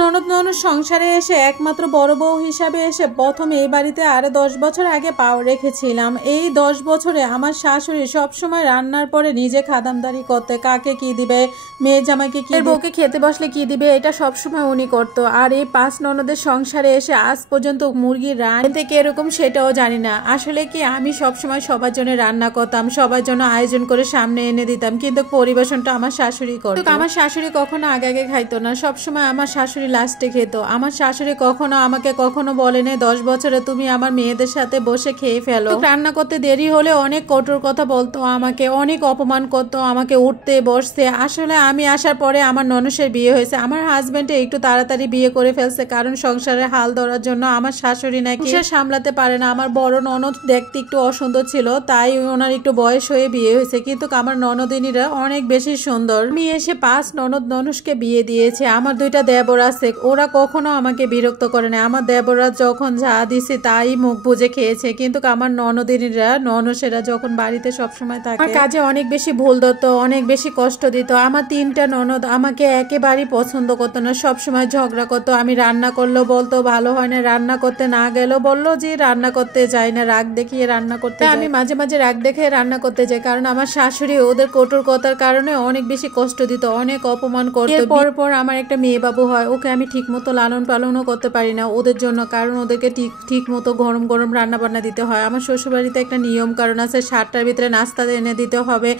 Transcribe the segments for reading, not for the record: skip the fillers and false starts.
ননদ ননদ সংসারে এসে একমাত্র বড় বউ হিসাবে এসে প্রথম এই বাড়িতে আরো 10 বছর আগে পাও রেখেছিলাম। এই 10 বছরে আমার শাশুড়ি সবসময় রান্নার পরে নিজে খাদামদারি করতে, কাকে কি দিবে, মেয়ে জামাইকে কি, বউকে খেতে বসলে কি দিবে, এটা সবসময় উনি করতো। আর এই 5 ননদের সংসারে এসে আজ পর্যন্ত মুরগির রান্না কিরকম সেটাও জানি না। আসলে কি আমি সবসময় সবার জন্য রান্না করতাম, সবার জন্য আয়োজন করে সামনে এনে দিতাম, কিন্তু পরিবেশনটা আমার শাশুড়ি করতো। আমার শাশুড়ি কখনো আগে আগে খাইতো না, সবসময় আমার শাশুড়ি লাস্টে খেত। আমার শাশুড়ি কখনো আমাকে কখনো বলেনি 10 বছরে তুমি আমার মেয়েদের সাথে বসে খেয়ে ফেলো। রান্না করতে দেরি হলে অনেক কঠোর কথা বলতো, আমাকে অনেক অপমান করতো, আমাকে উঠতে বসতে। আসলে আমি আসার পরে আমার ননসের বিয়ে হয়েছে। আমার হাজবেন্ডে একটু তাড়াতাড়ি বিয়ে করে ফেলছে, কারণ সংসারের হাল ধরার জন্য আমার শাশুড়ি নাকি সামলাতে পারে না। আমার বড় ননদ দেখতে একটু অসুন্দর ছিল, তাই ওনার একটু বয়স হয়ে বিয়ে হয়েছে, কিন্তু আমার ননদিনীরা অনেক বেশি সুন্দর। আমি এসে 5 ননদ ননসকে বিয়ে দিয়েছি। আমার 2টা দেবর আছে, ওরা কখনো আমাকে বিরক্ত করে না। আমার দেবররা যখন যা দিছে তাই মুখ বুজে খেয়েছে, কিন্তু আমার ননদিনীরা ননসেরা যখন বাড়িতে সবসময় থাকে আমার কাজে অনেক বেশি ভুল ধরতো, অনেক বেশি কষ্ট দিত। আমার 3টা ননদ আমাকে একেবারেই পছন্দ করতো না, সবসময় ঝগড়া করতো। আমি রান্না করলেও বলতো ভালো হয় না, রান্না করতে না গেলেও বললো যে রান্না করতে যাই না, রাগ দেখিয়ে রান্না করতে। আমি মাঝে মাঝে রাগ দেখে রান্না করতে যাই, কারণ আমার শাশুড়ি ওদের কঠোর কথার কারণে অনেক বেশি কষ্ট দিত, অনেক অপমান করতো। পর আমার একটা মেয়ে বাবু হয়, ওকে আমি ঠিক মতো লালন পালনও করতে পারি না ওদের জন্য, কারণ ওদেরকে ঠিক মতো গরম গরম রান্না বান্না দিতে হয়। আমার শ্বশুরবাড়িতে একটা নিয়ম কারণ আছে, 7টার ভিতরে নাস্তা এনে দিতে হবে,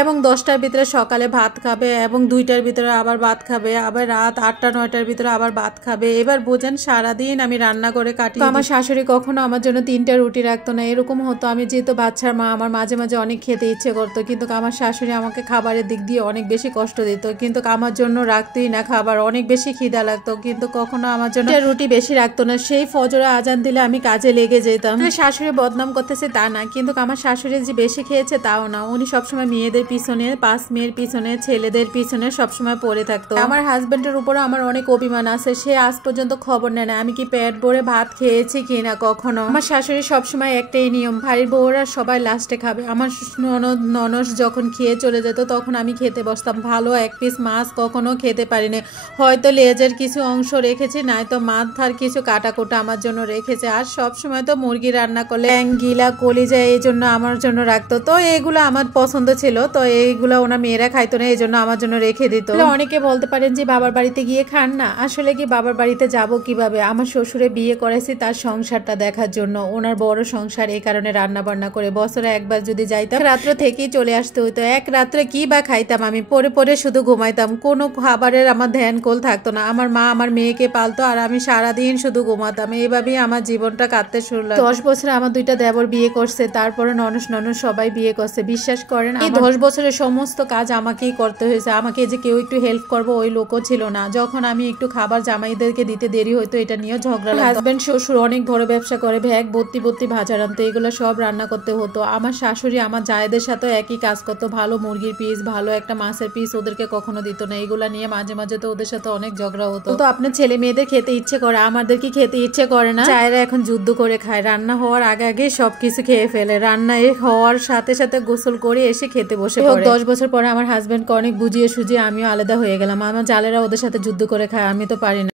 এবং 10টার ভিতরে সকালে ভাত খাবে, এবং 2টার ভিতরে আবার ভাত খাবে, আবার রাত 8টা 9টার ভিতরে আবার ভাত খাবে। এবার বোঝেন সারাদিন আমি রান্না করে কাটি। আমার শাশুড়ি কখনো আমার জন্য 3টা রুটি রাখতো না। এরকম হতো, আমি যেহেতু বাচ্চার মা, আমার মাঝে মাঝে অনেক খেতে ইচ্ছে করতো, কিন্তু আমার শাশুড়ি আমাকে খাবারের দিক দিয়ে অনেক বেশি কষ্ট দিত, কিন্তু আমার জন্য রাখতোই না খাবার। অনেক বেশি খিদা লাগতো, কিন্তু কখনো আমার জন্য রুটি বেশি রাখতো না। সেই ফজরে আজান দিলে আমি কাজে লেগে যেতাম। শাশুড়ি বদনাম করতেছে তা না, কিন্তু আমার শাশুড়ি যে বেশি খেয়েছে তাও না। উনি সবসময় মেয়েদের পিছনে, 5 মেয়ের পিছনে, ছেলেদের পিছনে সবসময় পড়ে থাকতো। আমার হাজবেন্ডের উপরে আমার অনেক অভিমান আছে, সে আজ পর্যন্ত খবর নেয় না আমি কি পেট ভরে ভাত খেয়েছি কিনা কখনো। আমার শাশুড়ি সবসময় একটাই নিয়ম, বাড়ির বউরা সবাই লাস্টে খাবে। আমার ননস যখন খেয়ে চলে যেত তখন আমি খেতে বসতাম। ভালো এক পিস মাছ কখনো খেতে পারিনি, হয়তো লেজের কিছু অংশ রেখেছি, নয়তো মাথার কিছু কাটাকুটা আমার জন্য রেখেছে। আর সবসময় তো মুরগি রান্না করলে গিলা কলিজা এই জন্য আমার জন্য রাখতো, তো এইগুলো আমার পছন্দ ছিল, তো এইগুলো ওনার মেয়েরা খাইতো না, এই জন্য আমার জন্য রেখে দিত। অনেকে বলতে পারেন যে বাবার বাড়িতে গিয়ে খান না, আসলে কি বাবার বাড়িতে যাব কিভাবে? আমার শ্বশুরে বিয়ে করেছি তার সংসারটা দেখার জন্য, ওনার বড় সংসার, এই কারণে রান্না বান্না করে বছরে একবার যদি যাইতাম রাত্রে থেকেই চলে আসতে হইতো। এক রাত্রে কি বা খাইতাম, আমি পরে পরে শুধু ঘুমাইতাম, কোনো খাবারের আমার ধ্যান কোল থাকতো না। আমার মা আমার মেয়েকে পালতো, আর আমি সারাদিন শুধু ঘুমাতাম। এইভাবেই আমার জীবনটা কাটতে শুরু। 10 বছরে আমার 2টা দেবর বিয়ে করছে, তারপরে ননস সবাই বিয়ে করছে। বিশ্বাস করেন এই 10 বছরের সমস্ত কাজ আমাকেই করতে হয়েছে। আমাকে যে কেউ একটু হেল্প করবো ওই লোকও ছিল না। যখন আমি একটু খাবার জামাইদেরকে দিতে দেরি হইতো, এটা নিয়ে ঝগড়া লাগতো। হাজবেন্ড শ্বশুর অনেক বড় ব্যবসা করে, ব্যাগ ভর্তি ভাজা রান্নতো, এগুলো সব রান্না করতে হতো। আমার শাশুড়ি আমার জায়েদের সাথে একই কাজ করতো, ভালো মুরগির পিস, ভালো একটা মাছের পিস ওদেরকে কখনো দিত না। এগুলা নিয়ে মাঝে মাঝে তো ওদের সাথে অনেক ঝগড়া হতো। তো আপনার ছেলে মেয়েদের খেতে ইচ্ছে করে, আমাদের কি খেতে ইচ্ছে করে না? চায়েরা এখন যুদ্ধ করে খায়, রান্না হওয়ার আগে আগে সবকিছু খেয়ে ফেলে, রান্না হওয়ার সাথে সাথে গোসল করে এসে খেতে বসে পড়ে। 10 বছর পরে আমার হাজবেন্ডকে অনেক বুঝিয়ে সুঝিয়ে আমিও আলাদা হয়ে গেলাম। আমার জালেরা ওদের সাথে যুদ্ধ করে খায়, আমি তো পারি না।